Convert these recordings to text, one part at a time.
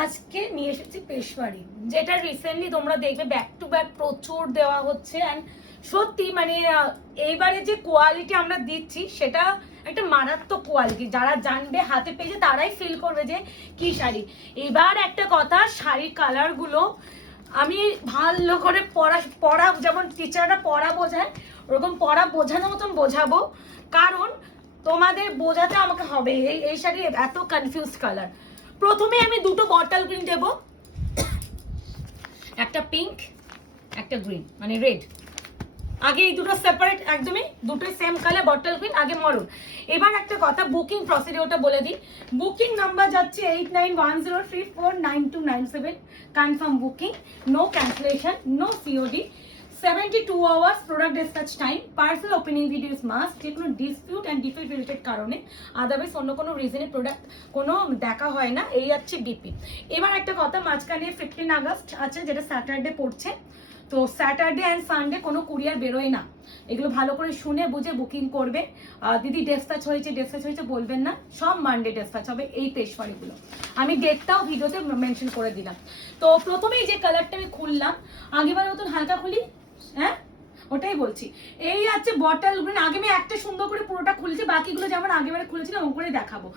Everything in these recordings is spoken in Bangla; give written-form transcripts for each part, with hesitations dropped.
আজকে নিয়ে এসেছি পেশওয়ারি, যেটা রিসেন্টলি তোমরা দেখবে ব্যাক টু ব্যাক প্রচুর দেওয়া হচ্ছে। অ্যান্ড সত্যি মানে এইবারে যে কোয়ালিটি আমরা দিচ্ছি সেটা একটা মারাত্মক কোয়ালিটি। যারা জানবে হাতে পেয়েছে তারাই ফিল করবে যে কি শাড়ি। এবার একটা কথা, শাড়ির কালারগুলো আমি ভালো করে পড়া যেমন টিচাররা পড়া বোঝায় ওরকম পড়া বোঝানোর মতন বোঝাবো, কারণ তোমাদের বোঝাতে আমাকে হবে। এই শাড়ি এত কনফিউজ কালার। প্রথমে আমি দুটো বটল গ্রিন দেব, একটা পিঙ্ক একটা গ্রিন মানে রেড। আগে এই দুটো সেপারেট, একদমই দুটোই সেম কালার বটল গ্রিন, আগে মরুন। এবার একটা কথা, বুকিং প্রসিডিওরটা বলে দিই। বুকিং নাম্বার যাচ্ছে 8910349297। Confirm booking, no cancellation, no COD, 72 hours product dispatch time, parcel opening video is must. যে কোনো ডিসপিউট অ্যান্ড ডিফেক্ট রিলেটেড কারণে, আদারওয়াইজ অন্য কোনো রিজনে প্রোডাক্ট কোনো দেখা হয় না। এই হচ্ছে বিপি। এবার একটা কথা, মাঝখানে 15 আগস্ট আছে যেটা স্যাটারডে পড়ছে, তো স্যাটারডে অ্যান্ড সানডে কোনো কুরিয়ার বেরোয় না। এগুলো ভালো করে শুনে বুঝে বুকিং করবে। দিদি ডিসপ্যাচ হয়েছে বলবেন না, সব মানডে ডিসপ্যাচ হবে এই পেশওয়ারিগুলো। আমি ডেটটাও ভিডিওতে মেনশন করে দিলাম। তো প্রথমেই যে কালারটা আমি খুললাম, আগেবার মতন হালকা খুলি, হ্যাঁ ওটাই বলছি। এই আছে বটল গ্রিন। আগে আমি একটা সুন্দর করে পুরোটা খুলছি, বাকিগুলো যেমন আগেবারে খুলেছিলাম ওগুলো দেখাবো।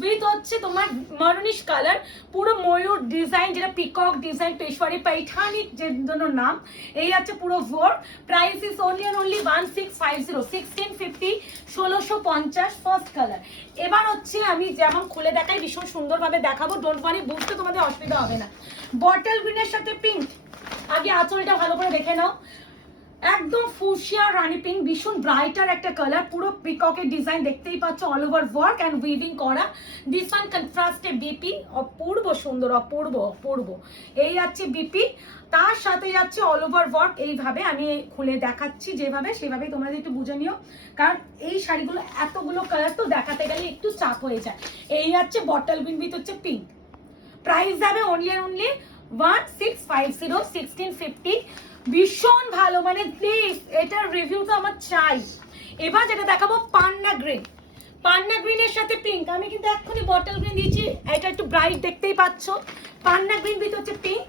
উইথ হচ্ছে তোমার মারুনিশ কালার, পুরো ময়ূর ডিজাইন, যেটা পিকক ডিজাইন, পেশওয়ারি পাইঠানি যে জন্য নাম। এই আছে পুরো ভোর। Price is only and only 1650, 1650, 1650 first colour. এবার হচ্ছে আমি যেমন খুলে দেখাই ভীষণ সুন্দরভাবে দেখাবো, ডোন্ট ওয়ারি, বুঝতে তোমাদের অসুবিধা হবে না। বটল গ্রিনের সাথে পিঙ্ক। আগে আঁচলটা ভালো করে দেখে নাও, একদম ফুশিয়া রানী পিঙ্ক, ভীষণ ব্রাইটার একটা কালার, পুরো পিককের ডিজাইন দেখতেই পাচ্ছ, all over work and weaving করা। দিস ওয়ান কন্ট্রাস্টে বিপি, অপূর্ব সুন্দর, অপূর্ব অপূর্ব। এই যাচ্ছে বিপি, তার সাথে যাচ্ছে অল ওভার ওয়ার্ক। এইভাবে আমি খুলে দেখাচ্ছি যেভাবে, সেভাবেই তোমরা একটু বুঝে নিও, কারণ এই শাড়িগুলো এতগুলো কালার তো দেখাতে গেলে একটু চাপ হয়ে যায়। এই যাচ্ছে বটল গ্রিন উইথ হচ্ছে পিঙ্ক। প্রাইস যাবে অনলি অ্যান্ড অনলি 1650, 1650। ভীষণ ভালো, মানে প্লিজ এটার রিভিউ তো আমার চাই। এবার যেটা দেখাবো পান্না গ্রিন, পান্না গ্রিনের সাথে পিঙ্ক। আমি কিন্তু এক্ষুনি বটল গ্রিন দিয়েছি, এটা একটু ব্রাইট দেখতেই পাচ্ছ। পান্না গ্রিন উইথ হচ্ছে পিঙ্ক।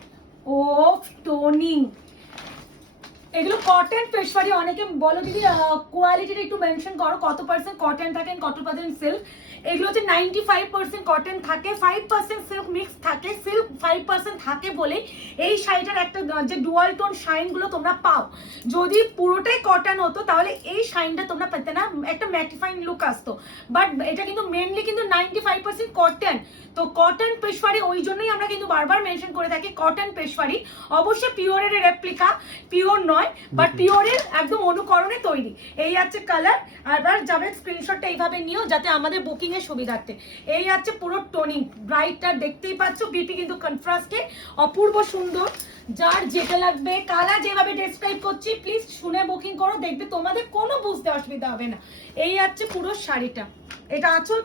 ও টোনিং, এগুলো কটন পেশওয়ারি। অনেকে বলো দিদি কোয়ালিটিটা একটু মেনশন করো, কত পার্সেন্ট কটন থাকে কত পার্সেন্ট সিল্ক। এগুলো হচ্ছে 95% কটন থাকে, 5% সিল্ক মিক্স থাকে। সিল্ক 5% থাকে বলে এই শাড়িটার একটা যে ডুয়াল টোন শাইনগুলো তোমরা পাও। যদি পুরোটাই কটন হতো তাহলে এই শাইনটা তোমরা পেতে না, একটা ম্যাটিফাইং লুক আসতো। বাট এটা কিন্তু মেনলি কিন্তু 95% কটন। তো কটন পেশওয়ারি, ওই জন্যই আমরা কিন্তু বারবার মেনশন করে থাকি কটন পেশওয়ারি। অবশ্যই পিওরের রেপ্লিকা, পিওর নয়, বাট পিওরের একদম অনুকরণে তৈরি। এই আছে কালার। আর যাবে স্ক্রিনশটটা এইভাবে নিও যাতে আমাদের বুকিং এর সুবিধার্থে। এই আছে পুরো টোনিং, ব্রাইটটা দেখতেই পাচ্ছ, বিপি কিন্তু কন্ট্রাস্টে অপূর্ব সুন্দর। যার যেটা লাগবে, কালার যেভাবে ডেসক্রাইব করছি প্লিজ শুনে বুকিং করো, দেখবে তোমাদের কোনো বুঝতে অসুবিধা হবে না। এই আছে পুরো শাড়িটা, এটা আঁচল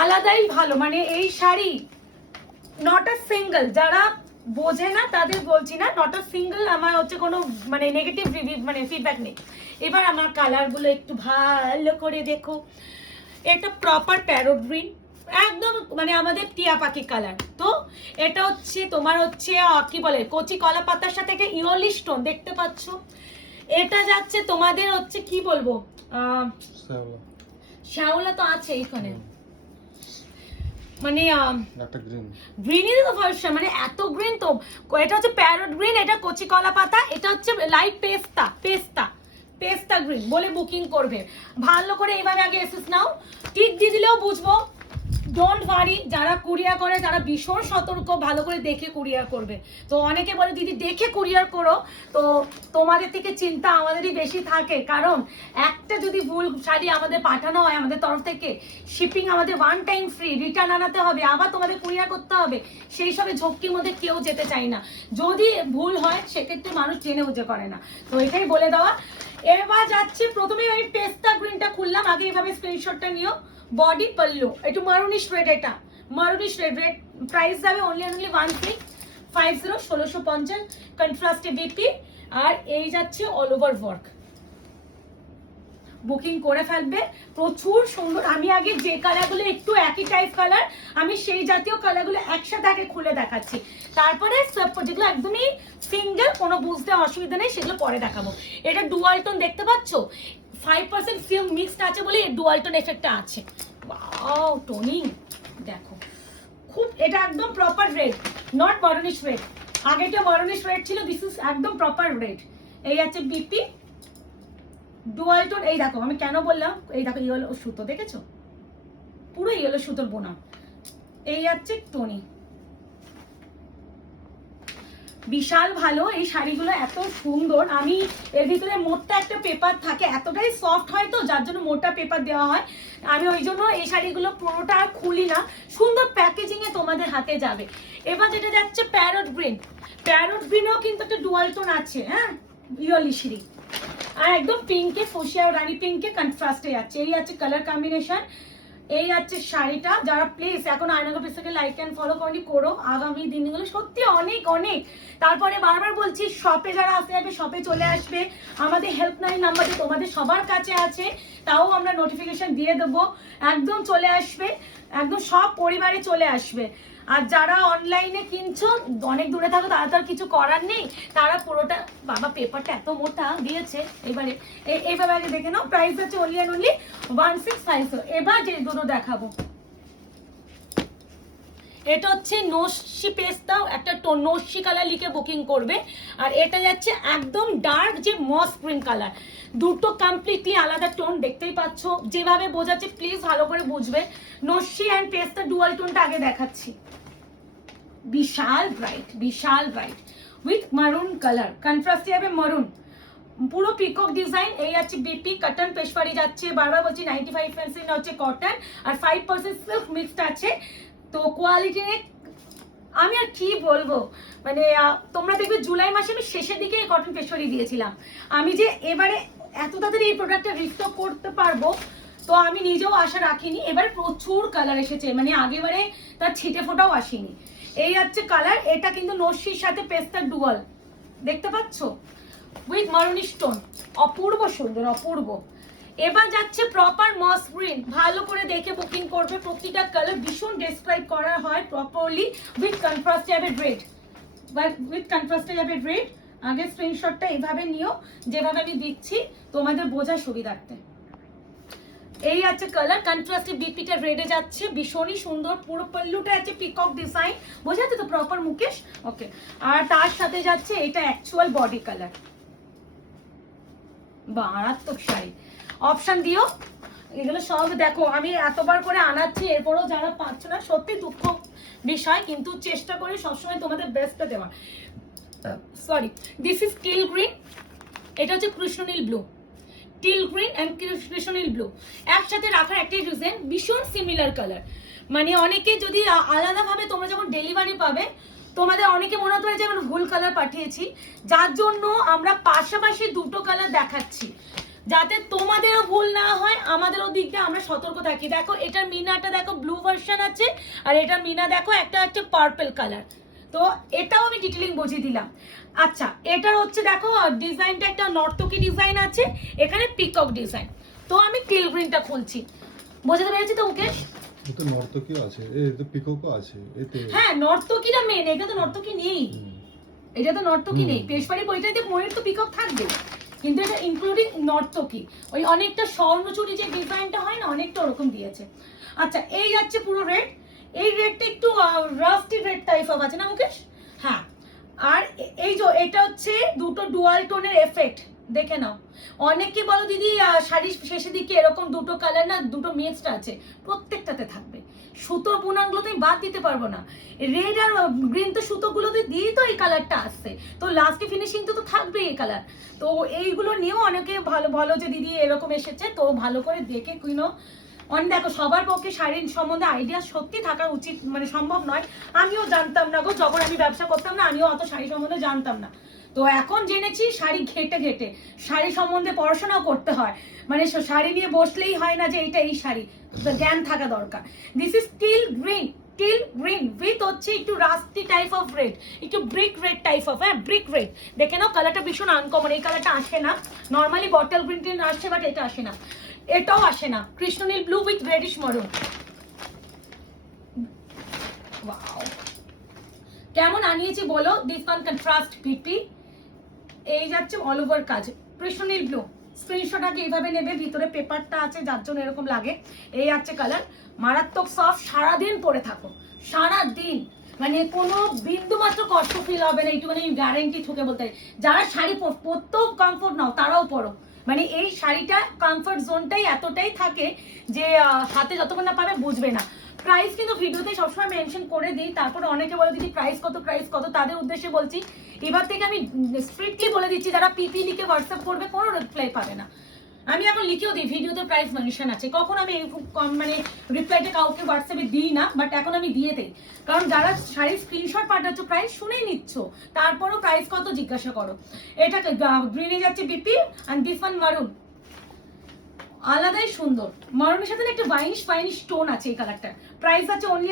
আলাদাই ভালো, মানে এই শাড়ি নট আ সিঙ্গেল। যারা বোঝে না তাদের বলছি না, নট আ সিঙ্গেল। আমার হচ্ছে কোনো মানে নেগেটিভ রিভিউ মানে ফিডব্যাক নেই। এবার আমার কালারগুলো একটু ভালো করে দেখো। এটা প্রপার প্যারোট গ্রিন, একদম মানে আমাদের টিয়া পাখি কালার। তো এটা হচ্ছে তোমার হচ্ছে কি বলে কচি কলা পাতার সাথে একটা ইয়লি স্টোন দেখতে পাচ্ছ। এটা যাচ্ছে তোমাদের হচ্ছে কি বলবো, শ্যাওলা তো আছে এখানে, মানে গ্রিনই তো ভার্সন, মানে এত গ্রিন। তো এটা হচ্ছে প্যারট গ্রিন, এটা কচি কলা পাতা, এটা হচ্ছে লাইট পেস্তা, পেস্তা পেস্তা গ্রিন বলে বুকিং করবে ভালো করে। এবারে আগে এসেস নাও, টিক দিয়ে দিলেও বুঝবো। ডোন্ট ওয়ারি, যারা কুরিয়ার করে তারা ভীষণ সতর্ক, ভালো করে দেখে কুরিয়ার করবে। তো অনেকে বলে দিদি দেখে কুরিয়ার করো, তো তোমাদের থেকে চিন্তা আমাদেরই বেশি থাকে, কারণ একটা যদি ভুল শাড়ি আমাদের পাঠানো হয় আমাদের তরফ থেকে, শিপিং আমাদের ওয়ান টাইম ফ্রি, রিটার্ন আনাতে হবে, আবার তোমাদের কুরিয়ার করতে হবে, সেই সবে ঝক্কির মধ্যে কেউ যেতে চায় না। যদি ভুল হয় সেক্ষেত্রে মানুষ জেনে বুঝে করে না, তো এটাই বলে দেওয়া। এবার যাচ্ছে প্রথমে আমি পেস্তা গ্রিনটা খুললাম, আগে এইভাবে স্ক্রিনশটটা নিও। বডি পাল্লু একটু মারুনিশ রেড, এটা মারুনিশ রেড। প্রাইস যাবে অনলি অনলি 1650, 1650 কন্ট্রাস্টে বিপি। আর এই যাচ্ছে অল ওভার ওয়ার্ক, বুকিং করে ফেলবে। প্রচুর সুন্দর। আমি আগে যে কালারগুলো একটু একই টাইপ কালার, আমি সেই জাতীয় কালারগুলো একসাথে আগে খুলে দেখাচ্ছি, তারপরে যেগুলো একদমই সিঙ্গেল, কোনো বুঝতে অসুবিধা নেই, সেগুলো পরে দেখাবো। এটা ডুয়াল টোন দেখতে পাচ্ছ, 5% সিল্ক মিক্সড আছে বলে ডুয়াল টোন এফেক্টটা আছে। ওয়াও টোনিং দেখো, খুব এটা একদম proper red, not maroonish red. আগেটা মরনিশ রেড ছিল, দিস ইজ একদম প্রপার রেড। এই আছে বিপি ডুয়াল টোন। এই দেখো আমি কেন বললাম, এই দেখো ইয়েলো সুতো দেখেছো, পুরো ইয়েলো সুতোর বোনা। এই আছে টোনি, বিশাল ভালো এই শাড়িগুলো, এত সুন্দর। আমি এর ভিতরে মোটা একটা পেপার থাকে, এতটাই সফট হয় তো যার জন্য মোটা পেপার দেওয়া হয়। আমি ওই জন্য এই শাড়িগুলো পুরোটা আর খুলি না, সুন্দর প্যাকেজিং এ তোমাদের হাতে যাবে। এবার যেটা যাচ্ছে প্যারট গ্রিন, প্যারট গ্রিনেও কিন্তু একটা ডুয়াল টোন আছে, হ্যাঁ ইয়লিশরি, আর একদম পিঙ্কে ফোসিয়া রানী পিঙ্কে কন্ট্রাস্টে যাচ্ছে। এই আছে কালার কম্বিনেশন, এই আছে শাড়িটা। যারা প্লিজ এখন আয়নাগর পেজটাকে লাইক অ্যান্ড ফলো করনি, করো, আগামী দিনগুলো সত্যি অনেক অনেক। তারপরে বারবার বলছি, শপে যারা আসতে যাবে শপে চলে আসবে, আমাদের হেল্পলাইন নাম্বারটি তোমাদের সবার কাছে আছে, তাও আমরা নোটিফিকেশন দিয়ে দেবো, একদম চলে আসবে, একদম সব পরিবারে চলে আসবে। আর যারা অনলাইনে কিনছো, অনেক দূরে থাকো, তারা তো আর কিছু করার নেই, তারা পুরোটা, বাবা পেপারটা এত মোটা দিয়েছে। এবারে এইভাবে আগে দেখে নাও, প্রাইস আছে অনলি অ্যান্ড অনলি 1650। এবার যে দুটো দেখাবো, এটা হচ্ছে নস্যি পেস্তাও, একটা নস্যি কালার লিখে বুকিং করবে। আর এটা যাচ্ছে একদম ডার্ক যে মস গ্রিন কালার, দুটো কমপ্লিটলি আলাদা টোন, দেখতেই পাচ্ছ যেভাবে বোঝাচ্ছে, প্লিজ ভালো করে বুঝবে। নস্যি অ্যান্ড পেস্তা ডুয়াল টোনটা আগে দেখাচ্ছি, বিশাল ব্রাইট, বিশাল ব্রাইট উইথ মারুন কালার, কন্ট্রাস্টে যাবে মারুন, পুরো পিকক ডিজাইন। এই আছে বিপি কটন পেশওয়ারি যাচ্ছে, বারবার বলছি 95% হচ্ছে কটন আর 5% সিল্ক মিক্সড আছে। তো কোয়ালিটি আমি আর কি বলবো, মানে তোমরা দেখবে জুলাই মাসে আমি শেষের দিকে কটন পেশওয়ারি দিয়েছিলাম। আমি যে এবারে এত তাড়াতাড়ি এই প্রোডাক্টটা রিস্টক করতে পারবো তো আমি নিজেও আশা রাখিনি। এবারে প্রচুর কালার এসেছে, মানে আগেবারে তার ছিটে ফোটাও আসেনি। এই হচ্ছে কালার, এটা কিন্তু নস্যির সাথে পেস্তার ডুয়াল, দেখতে পাচ্ছ উইথ মারুনি স্টোন, অপূর্ব সুন্দর, অপূর্ব। এবার যাচ্ছে প্রপার মস গ্রিন, ভালো করে দেখে বুকিং করবে, প্রতিটা কালার ভীষণ ডেসক্রাইব করা হয় প্রপারলি, উইথ কন্ট্রাস্টে যাবে রেড, উইথ কন্ট্রাস্টে যাবে রেড। আগে স্ক্রিনশটটা এইভাবে নিও, যেভাবে আমি দিচ্ছি তোমাদের বোঝার সুবিধার্থে। এই আছে কালার, কন্ট্রাস্টে বিপিটা রেডে যাচ্ছে, ভীষণই সুন্দর, পুরো পল্লুটা আছে পিকক ডিজাইন, বোঝা যাচ্ছে তো প্রপার মুকেশ, ওকে। আর তার সাথে যাচ্ছে এটা অ্যাকচুয়াল বডি কালার, মারাত্মক শাড়ি, অপশন দিও। এগুলো সব দেখো আমি এতবার করে আনাচ্ছি, এরপরও যারা পাচ্ছ না, সত্যি দুঃখ বিষয়, কিন্তু চেষ্টা করি সবসময় তোমাদের বেস্টটা দেওয়ার। Sorry, this is teal green, এটা হচ্ছে কৃষ্ণনীল ব্লু, টিল গ্রিন অ্যান্ড কৃষ্ণনীল ব্লু একসাথে রাখার একটাই রিজন, ভীষণ সিমিলার কালার। মানে অনেকে যদি আলাদাভাবে তোমরা যখন ডেলিভারি পাবে, তোমাদের অনেকে মনে হতে পারে যে আমরা ভুল কালার পাঠিয়েছি, যার জন্য আমরা পাশাপাশি দুটো কালার দেখাচ্ছি, যাতে তোমাদেরও ভুল না হয়, আমাদেরও দিক দিয়ে আমরা সতর্ক থাকি। দেখো এটার মিনাটা দেখো ব্লু ভার্সন আছে, আর এটার মিনা দেখো একটা হচ্ছে পার্পল কালার, তো এটাও আমি ডিটেলিং বুঝিয়ে দিলাম। আচ্ছা, এটার হচ্ছে দেখো ডিজাইনটা একটা নর্তকী ডিজাইন আছে, এখানে পিকক ডিজাইন। তো আমি টিল গ্রিনটা খুলছি, বোঝাতে পেরেছি তো মুকেশ? এতে নর্তকীও আছে, এতে পিককও আছে এতে। হ্যাঁ নর্তকীটা মেন, এটা তো নর্তকী নেই, এটা তো নর্তকী নেই। পেশওয়ারি বইটাতে মনের তো পিকক থাকবে, কিন্তু এটা ইনক্লুডিং নর্তকী, ওই অনেকটা স্বর্ণচুরি যে ডিজাইনটা হয় না, অনেকটা ওরকম দিয়েছে। আচ্ছা, এই যাচ্ছে পুরো রেড, এই রেডটা একটু রাস্টি রেড টাইপ অফ আছে না মুকেশ? হ্যাঁ। আর এই যে এটা হচ্ছে দুটো ডুয়াল টোনের এফেক্ট, দেখে নাও। অনেকে বলো দিদি শাড়ির শেষের দিকে এরকম দুটো কালার না, দুটো মিক্সড আছে, প্রত্যেকটাতে থাকবে। সুতোর বুনাগুলোতে বাদ দিতে পারবো না, রেড আর গ্রিন তো সুতোগুলোতে দিয়ে তো এই কালারটা আসছে, তো লাস্টে ফিনিশিং তো থাকবে এই কালার। তো এইগুলো নিয়েও অনেকে ভালো ভালো যে দিদি এরকম এসেছে, তো ভালো করে দেখে কিনো। অনেক দেখো সবার পক্ষে শাড়ির সম্বন্ধে আইডিয়া সত্যি থাকা উচিত, মানে সম্ভব নয়। আমিও জানতাম না গো, যখন আমি ব্যবসা করতাম না, আমিও অত শাড়ি সম্বন্ধে জানতাম না। তো এখন জেনেছি শাড়ি ঘেটে ঘেটে, শাড়ি সম্বন্ধে পড়াশোনাও করতে হয়, মানে শাড়ি নিয়ে বসলেই হয় না যে এইটা এই শাড়ি, জ্ঞান থাকা দরকার। This is steel green, teal green with হচ্ছে একটু রাস্টি টাইপ অফ রেড, একটু ব্রিক রেড টাইপ অফ, হ্যাঁ ব্রিক রেড। দেখে নাও কালারটা ভীষণ আনকমন, এই কালারটা আসে না নর্মালি, বটল গ্রিন টিন আসছে বাট এটা আসে না, এটাও আসে না। কৃষ্ণনীল blue with reddish maroon. Wow কেমন আনিয়েছি বলো। দিস ওয়ান কন্ট্রাস্ট পিপি, এই যাচ্ছে অল ওভার কাজ, কৃষ্ণনীল ব্লু। স্ক্রিনশট আগে এইভাবে নেবে, ভিতরে পেপারটা আছে যার জন্য এরকম লাগে। এই আছে কালার, মারাত্মক সফট, সারাদিন পরে থাকো, সারাদিন মানে কোনো বিন্দু মাত্র কষ্ট ফিল হবে না, এইটুখানি আমি গ্যারেন্টি ঠুকে বলতে পারি। যারা শাড়ি পরতেও কমফোর্ট নাও তারাও পরো, মানে এই শাড়িটা কমফোর্ট জোনটাই এতটাই থাকে যে হাতে যতক্ষণ না পাবে বুঝবে না। প্রাইস কিন্তু ভিডিওতে সবসময় মেনশন করে দিই, তারপরে অনেকে বলে দিদি প্রাইস কত, তাদের উদ্দেশ্যে বলছি এবার থেকে আমি স্ট্রিক্টলি বলে দিচ্ছি, যারা পিপি লিখে হোয়াটসঅ্যাপ করবে কোনো রিপ্লাই পাবে না। আমি এখন লিখেও দিই, ভিডিওতে প্রাইস মেনশন আছে, কখন আমি মানে রিপ্লাইটা কাউকে হোয়াটসঅ্যাপে দিই না, বাট এখন আমি দিয়ে দিই, কারণ যারা শাড়ির স্ক্রিনশট পাঠাচ্ছ প্রাইস শুনেই নিচ্ছ, তারপরও প্রাইস কত জিজ্ঞাসা করো। এটা গ্রিনে যাচ্ছে বিপি অ্যান্ড দিস ওয়ান মারুন, আলাদাই সুন্দর। মারুনের সাথে একটা ভাইনিশ স্টোন আছে এই কালারটা। প্রাইস আছে অনলি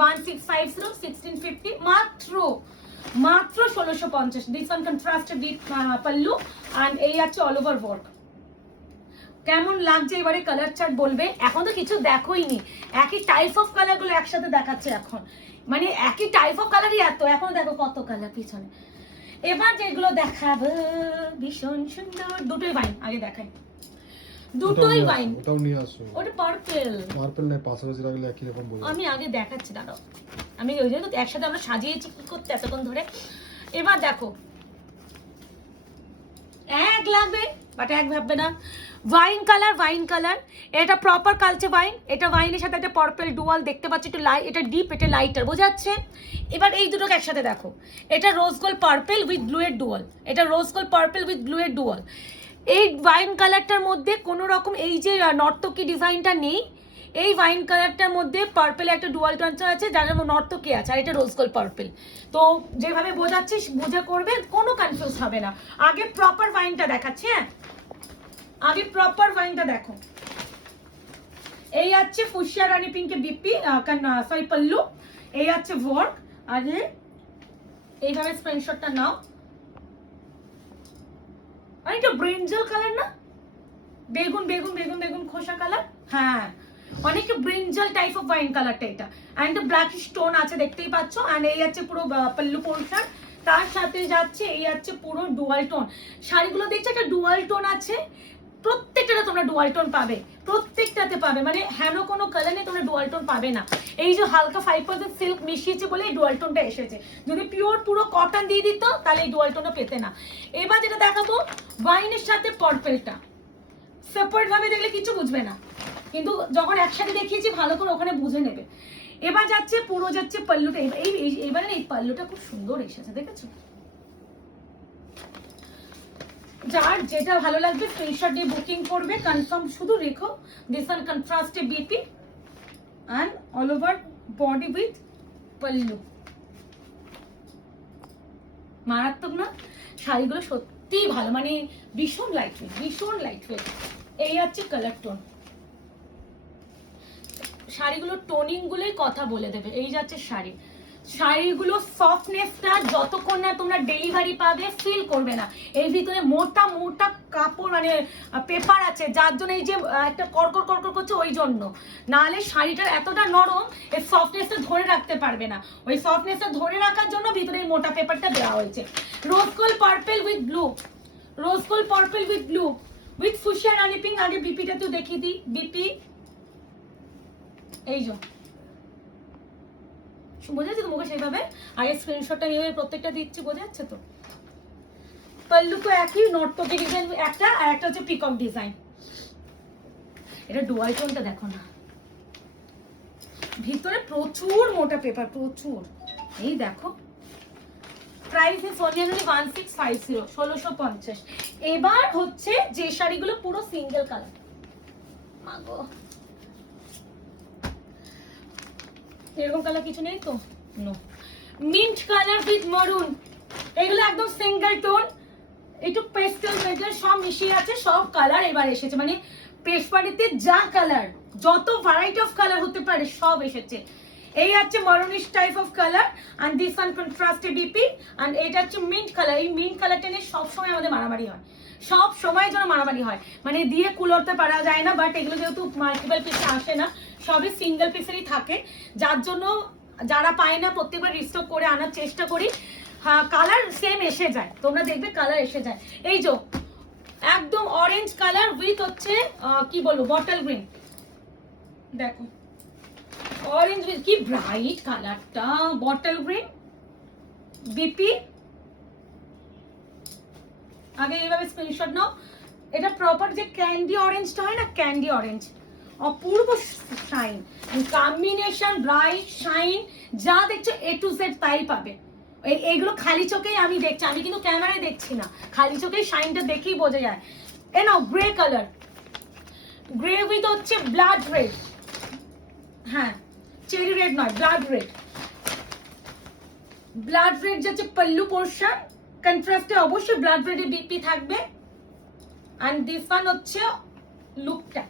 1650, 1650 মাত্র 1650। This one contrasted with pallu and এই আছে অল ওভার ওয়ার্ক। কেমন লাগছে এবারে কালার চার্ট বলবে। এখন তো কিছু দেখোইনি, একই টাইপ অফ কালার গুলো একসাথে দেখাচ্ছে এখন, মানে একই টাইপ অফ কালারই এত, এখন দেখো কত কালার পিছনে। এবার যেগুলো দেখাবো ভীষণ সুন্দর, দুটোই বাইন আগে দেখাই, দুটোই বাইন। ওটাও নিয়ে আসো, ওটা পার্পল না পাশাপাশি রাখলে একই রকম বলবো। আমি আগে দেখাচ্ছি, দাঁড়াও আমি ওই জন্য একসাথে আমরা সাজিয়েছি কি করতে এতক্ষণ ধরে। এবার দেখো এক লাগবে বাট এক ভাববে না। ওয়াইন কালার, এটা প্রপার কালচে ওয়াইন, এটা ওয়াইনের সাথে একটা পার্পল ডুয়াল দেখতে পাচ্ছি, একটু লাইট, এটা ডিপ এটা লাইটার, বোঝা যাচ্ছে। এবার এই দুটোকে একসাথে দেখো, এটা rose gold purple with blue এর ডুয়াল, এটা rose gold purple with blue এর ডুয়াল। এই ওয়াইন কালারটার মধ্যে কোনো রকম এই যে নর্তকী ডিজাইনটা নেই, এই ওয়াইন কালারটার মধ্যে পার্পল একটা ডুয়াল টোন আছে যার নর্তকী আছে, আর এটা রোজ গোল্ড পার্পল। তো যেভাবে বোঝাচ্ছিস বুঝে করবে, কোনো কনফিউজ হবে না। আগে প্রপার ওয়াইনটা দেখাচ্ছি, হ্যাঁ আগে প্রপার ওয়াইনটা দেখো। এই আছে ফুশিয়া রানী পিঙ্কে বিপি সরি পাল্লু, এই আছে ওয়ার্ক। আগে এইভাবে স্ক্রিনশটটা নাও, আর এটা ব্রিঞ্জল কালার না, বেগুন খোসা কালার, হ্যাঁ অনেকে ব্রিঞ্জল টাইপ অফ ওয়াইন কালারটা এটা। এন্ড ব্ল্যাক স্টোন আছে দেখতেই পাচ্ছ, এন্ড এই আছে পুরো পাল্লু পোর্শন, তার সাথে যাচ্ছে এই আছে পুরো ডুয়াল টোন। শাড়িগুলো দেখছো একটা ডুয়াল টোন আছে, প্রত্যেকটাতে তোমরা ডুয়াল টোন পাবে, প্রত্যেকটাতে পাবে, মানে হেন কোনো কালার নেই তোমরা ডুয়াল টোন পাবে না। এই যে হালকা 5% সিল্ক মিশিয়েছে বলে এই ডুয়াল টোনটা এসেছে, যদি পিওর পুরো কটন দিয়ে দিত তাহলে এই ডুয়াল টোনটা পেতে না। এবার যেটা দেখাবো ওয়াইনের সাথে পার্পলটা, সেপারেট ভাবে দেখলে কিছু বুঝবে না, কিন্তু যখন একসাথে দেখিয়েছি ভালো করে ওখানে বুঝে নেবে। এবার যাচ্ছে পুরো যাচ্ছে পাল্লুটা, এবারে এই পাল্লুটা খুব সুন্দর এসেছে, দেখেছো। যার যেটা ভালো লাগবে স্ক্রিনশট দিয়ে বুকিং করবে, কনফার্ম শুধু রেখো। দিস ওয়ান কন্ট্রাস্টে BP and all over body with pallu, মারাত্মক না শাড়িগুলো, সত্যিই ভালো, মানে ভীষণ লাইট ওয়েট। এই হচ্ছে কালার টোন, শাড়িগুলোর টোনিং গুলোই কথা বলে দেবে। এই যাচ্ছে শাড়িগুলো সফটনেসটা যতক্ষণ না তোমরা ডেলিভারি পাবে ফিল করবে না। এর ভিতরে মোটা কাপড় মানে পেপার আছে, যার জন্য এই যে একটা কড়কড় করছে, ওই জন্য। নাহলে শাড়িটা এতটা নরম, এই সফটনেসটা ধরে রাখতে পারবে না, ওই সফটনেসটা ধরে রাখার জন্য ভিতরে এই মোটা পেপারটা দেওয়া হয়েছে। Rose gold purple with blue with fuchsia rani pink. আগে বিপিটা তো দেখিয়ে দিই, বিপি এই যে বোঝা যাচ্ছে তো মুখে সেইভাবে, আগে স্ক্রিনশটটা নিয়ে প্রত্যেকটা দিচ্ছি, বোঝা যাচ্ছে তো। পাল্লু তো একই, নর্তকী ডিজাইন একটা, আর একটা হচ্ছে পিকক ডিজাইন। এটা ডুয়াল টোনটা দেখো না, ভিতরে প্রচুর মোটা পেপার, প্রচুর। এই দেখো প্রাইস ইজ অনলি 1650, 1650। এবার হচ্ছে যে শাড়িগুলো পুরো সিঙ্গেল কালার, মাগো এরকম কালার কিছু নেই তো, নো। মিন্ট কালার উইথ মারুন, এগুলো একদম সিঙ্গেল টোন, একটু পেস্টেল মেটাল সব মিশিয়ে আছে, সব কালার এবার এসেছে, মানে পেশপাড়িতে যা কালার, যত ভ্যারাইটি অফ কালার হতে পারে সব এসেছে। এই হচ্ছে maroonish type of colour and this one কন্ট্রাস্টে বিপি এন্ড এটা হচ্ছে মিন্ট কালার। এই মিন্ট কালারটা নিয়ে সবসময় আমাদের মারামারি হয়, সব সময় যেন মারামারি হয়, মানে দিয়ে কুলোতে পারা যায় না। বাট এগুলো যেহেতু মাল্টিপল পিসে আসে না, সবই সিঙ্গেল পিসেরই থাকে, যার জন্য যারা পায় না প্রত্যেকবার রিস্টক করে আনার চেষ্টা করি। হ্যাঁ, কালার সেম এসে যায়, তোমরা দেখবে কালার এসে যায়। এই যে একদম অরেঞ্জ কালার উইথ হচ্ছে কি বলবো বটল গ্রিন, দেখো অরেঞ্জ উইথ কি ব্রাইট কালারটা, বটল গ্রিন বিপি। আগে এইভাবে স্ক্রিনশট নাও। এটা প্রপার যে ক্যান্ডি অরেঞ্জটা হয় না, ক্যান্ডি অরেঞ্জ, অপূর্ব শাইন কম্বিনেশন, ব্রাইট শাইন, যা দেখছো এ টু জেড তাই পাবে। এইগুলো খালি চোখেই আমি দেখছি, আমি কিন্তু ক্যামেরায় দেখছি না, খালি চোখেই শাইনটা দেখেই বোঝা যায়। এ now grey colour, grey with হচ্ছে ব্লাড রেড, হ্যাঁ চেরি রেড নয়, ব্লাড রেড। ব্লাড রেড যাচ্ছে পল্লু পোর্শন, কন্ট্রাস্টে অবশ্যই ব্লাড রেডে বিপি থাকবে। এন্ড দিস ওয়ান হচ্ছে লুকটা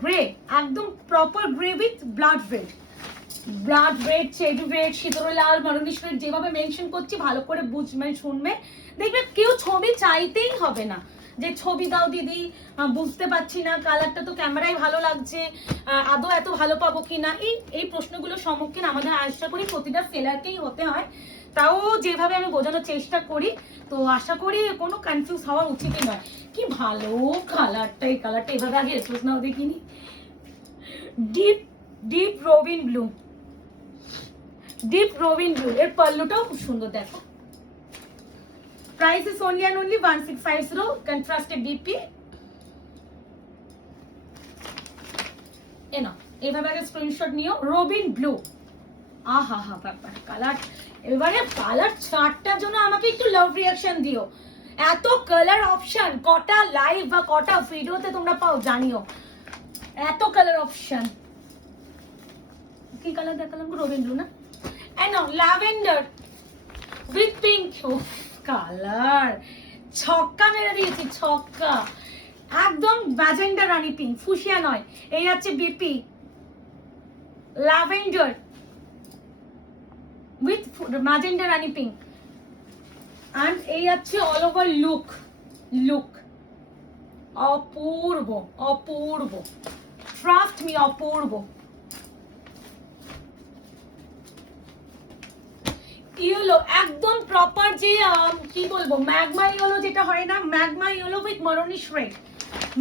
গ্রে, একদম proper grey with blood red. Blood red, cherry red, সিঁদুরে লাল, মারুনিশ রেড, যেভাবে মেনশন করছি ভালো করে বুঝবে, শুনবে, দেখবে কেউ ছবি চাইতেই হবে না যে ছবি দাও দিদি, বুঝতে পারছি না, কালারটা তো ক্যামেরায় ভালো লাগছে, আদৌ এত ভালো পাবো কিনা, এই প্রশ্নগুলোর সম্মুখীন আমাদের আশা করি প্রতিটা সেলারকেই হতে হয়। তাও যেভাবে আমি বোঝানোর চেষ্টা করি, তো আশা করি কোনো কনফিউজ হওয়া উচিতই নয়। কি ভালো কালারটা, এই কালারটা এভাবে আগে এক্সপোজ নাও দেখিনি। Deep deep robin blue, deep robin blue, এর পাল্লুটাও খুব সুন্দর, দেখো। Price is only and only 1650, কন্ট্রাস্টে বিপি। এনো এইভাবে আগে স্ক্রিনশট নিও, রবিন ব্লু, আহা হা ব্যাপার কালার। এবারে কালার চার্টটার জন্য আমাকে একটু লাভ রিঅ্যাকশন দিও। এত কালার অপশন কটা লাইভ বা কটা ভিডিওতে তোমরা পাও জানিও, এত কালার অপশন। কি কালার দেখালাম, রবিন ব্লু না, এনো ল্যাভেন্ডার উইথ পিঙ্ক, কালার ছক্কা মেরে দিয়েছি, ছক্কা, একদম ম্যাজেন্ডা রানী পিঙ্ক, ফুশিয়া নয়। এই হচ্ছে BP lavender with magenta rani pink and এই হচ্ছে অল ওভার লুক, লুক অপূর্ব, অপূর্ব, ট্রাস্ট মি অপূর্ব। ইয়েলো একদম প্রপার যে কি বলবো ম্যাগমা ইয়েলো যেটা হয় না, magma yellow with maroonish red,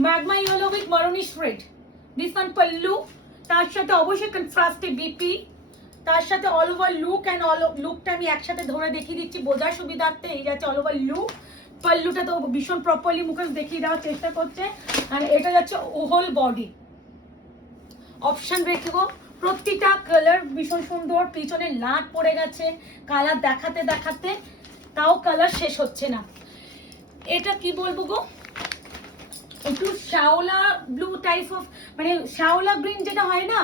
magma yellow with maroonish red. This one pallu, তার সাথে অবশ্যই কন্ট্রাস্টে বিপি, তার সাথে all over look and all লুকটা আমি একসাথে ধরে দেখিয়ে দিচ্ছি বোঝার সুবিধার্থে। এই যাচ্ছে অল ওভার লুক, পাল্লুটা তো ভীষণ প্রপারলি মুখে দেখিয়ে দেওয়ার চেষ্টা করছে, আর এটা যাচ্ছে হোল বডি। অপশন রেখো, প্রতিটা কালার ভীষণ সুন্দর, পিছনে লাট পড়ে গেছে কালার দেখাতে দেখাতে, তাও কালার শেষ হচ্ছে না। এটা কি বলবো গো, একটু শ্যাওলা ব্লু টাইপ অফ, মানে শ্যাওলা গ্রিন যেটা হয় না,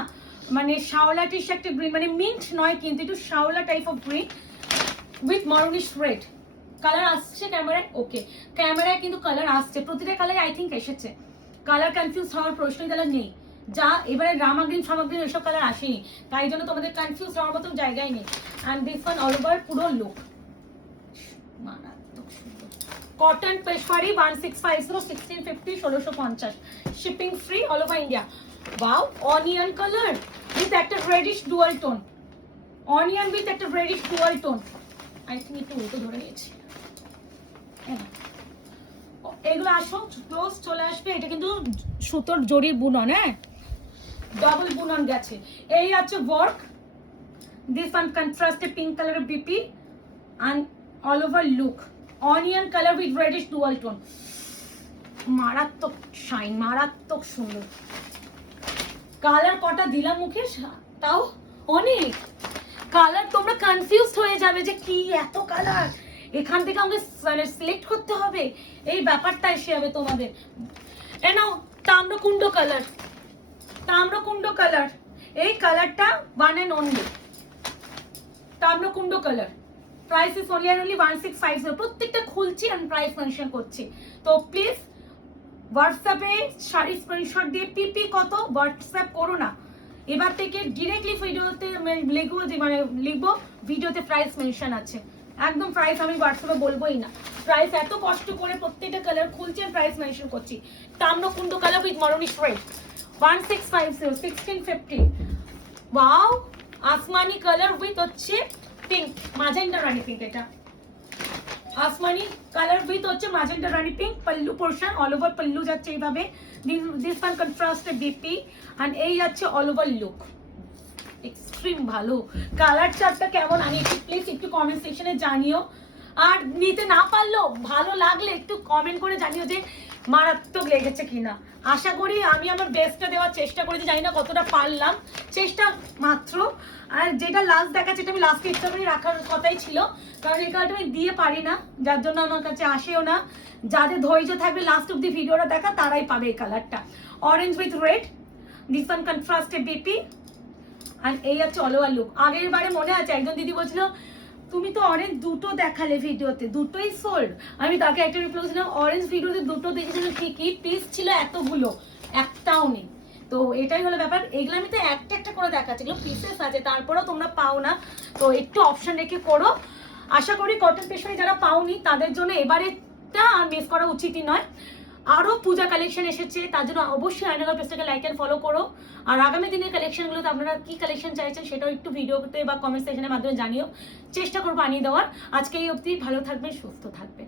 মানে শ্যাওলাটিস একটা গ্রিন, মানে মিন্ট নয় কিন্তু একটু শ্যাওলা type of green with maroonish red. Colour আসছে ক্যামেরায়, ওকে ক্যামেরায় কিন্তু কালার আসছে, প্রতিটা কালার আই থিঙ্ক এসেছে, কালার কনফিউজ হওয়ার প্রশ্নই তাহলে নেই। যা এবারে রামাগ্রিন সামাগ্রিন এসব কালার আসেনি, তাই জন্য তোমাদের কনফিউজ হওয়ার মতো জায়গায় নেই। And this one all over পুরো লুক মারাত্মক সুন্দর, cotton Peshawari 1650, 1650, 1650, shipping free all over India. Wow, onion colour with একটা reddish dual tone, onion with একটা reddish dual tone, I think একটু উল্টো ধরে নিয়েছি। এগুলো আসো ক্লোজ চলে আসবে, এটা কিন্তু সুতোর জরির বুনন, হ্যাঁ ডাবল বুনন গেছে। এই আছে ওয়ার্ক, দিস ওয়ান কন্ট্রাস্টে পিঙ্ক কালারের BP and all over look onion colour with reddish dual tone, মারাত্মক শাইন, মারাত্মক সুন্দর। কালার কটা দিলাম মুখে, তাও অনেক কালার, তোমরা কনফিউজড হয়ে যাবে যে কি এত কালার, এখান থেকে আমাকে মানে সিলেক্ট করতে হবে, এই ব্যাপারটা এসে যাবে তোমাদের। নাও তাম্রকুণ্ড কালার, তাম্রকুণ্ড কালার, এই কালারটা ওয়ান এন্ড অনলি তাম্রকুণ্ড colour. Price is only and only 1650, প্রত্যেকটা খুলছি আমি প্রাইস মেনশন করছি। তো প্লিজ হোয়াটসঅ্যাপে শাড়ি স্ক্রিনশট দিয়ে পিপি কত হোয়াটসঅ্যাপ করো না, এবার থেকে ডিরেক্টলি ভিডিওতে লিখবো যে মানে লিখবো ভিডিওতে প্রাইস মেনশন আছে, একদম প্রাইস আমি হোয়াটসঅ্যাপে বলবোই না। প্রাইস এত কষ্ট করে প্রত্যেকটা কালার খুলছি আর প্রাইস মেনশন করছি। তাম্রকুণ্ড colour with maroony shade 1650 1650। Wow, আসমানি কালার উইথ হচ্ছে পিঙ্ক, মাজেন্টা রানী পিঙ্ক। এটা আসমানি কালার উইথ হচ্ছে magenta rani pink. Pallu portion all over pallu যাচ্ছে এইভাবে, দিস ওয়ান কন্ট্রাস্টে বিপি এন্ড এই যাচ্ছে অল ওভার লুক। এক্সট্রিম ভালো। কালার চার্টটা কেমন আমি একটু প্লিজ একটু কমেন্ট সেকশনে জানিও। আর নিতে না পারলেও ভালো লাগলে একটু কমেন্ট করে জানিও যে মারাত্মক লেগেছে কিনা। আশা করি আমি আমার বেস্টটা দেওয়ার চেষ্টা করেছি, জানি না কতটা পারলাম, চেষ্টা মাত্র। আর যেটা লাস্ট দেখাচ্ছে এটা আমি লাস্টে ইচ্ছা করে রাখার কথাই ছিল, কারণ এই কালারটা আমি দিয়ে পারি না, যার জন্য আমার কাছে আসেও না। যাদের ধৈর্য থাকবে লাস্ট অব্দি ভিডিওটা দেখা তারাই পাবে এই কালারটা। Orange with red, this one কন্ট্রাস্টে বিপি আর এই হচ্ছে অল ওভার লুক। আগের বারে মনে আছে একজন দিদি বলছিল তুমি তো অরেঞ্জ দুটো দেখালে ভিডিওতে, দুটোই সোল্ড। আমি তাকে একটা রিপ্লাই দিলাম অরেঞ্জ ভিডিওতে দুটো দেখেছিলাম ঠিকই, পিস ছিল এতগুলো, একটাও নেই। তো এটাই হলো ব্যাপার। এগুলো আমি তো একটা একটা করে দেখাচ্ছি, এগুলো পিসেস আছে, তারপরেও তোমরা পাও না, তো একটু অপশন রেখে করো। আশা করি কটন পেশনে যারা পাওনি তাদের জন্য এবারেটা আর মিস করা উচিতই নয়। আরো পূজা কালেকশন এসেছে, তার জন্য অবশ্যই আয়নাঘর পেজটাকে লাইক এন্ড ফলো করো। আর আগামী দিনের কালেকশনগুলোতে আপনারা কি কালেকশন চাইছেন সেটাও একটু ভিডিওতে বা কমেন্ট সেকশনের মাধ্যমে জানিও, চেষ্টা করবো আনিয়ে দেওয়ার। আজকে এই অবধি, ভালো থাকবেন, সুস্থ থাকবেন।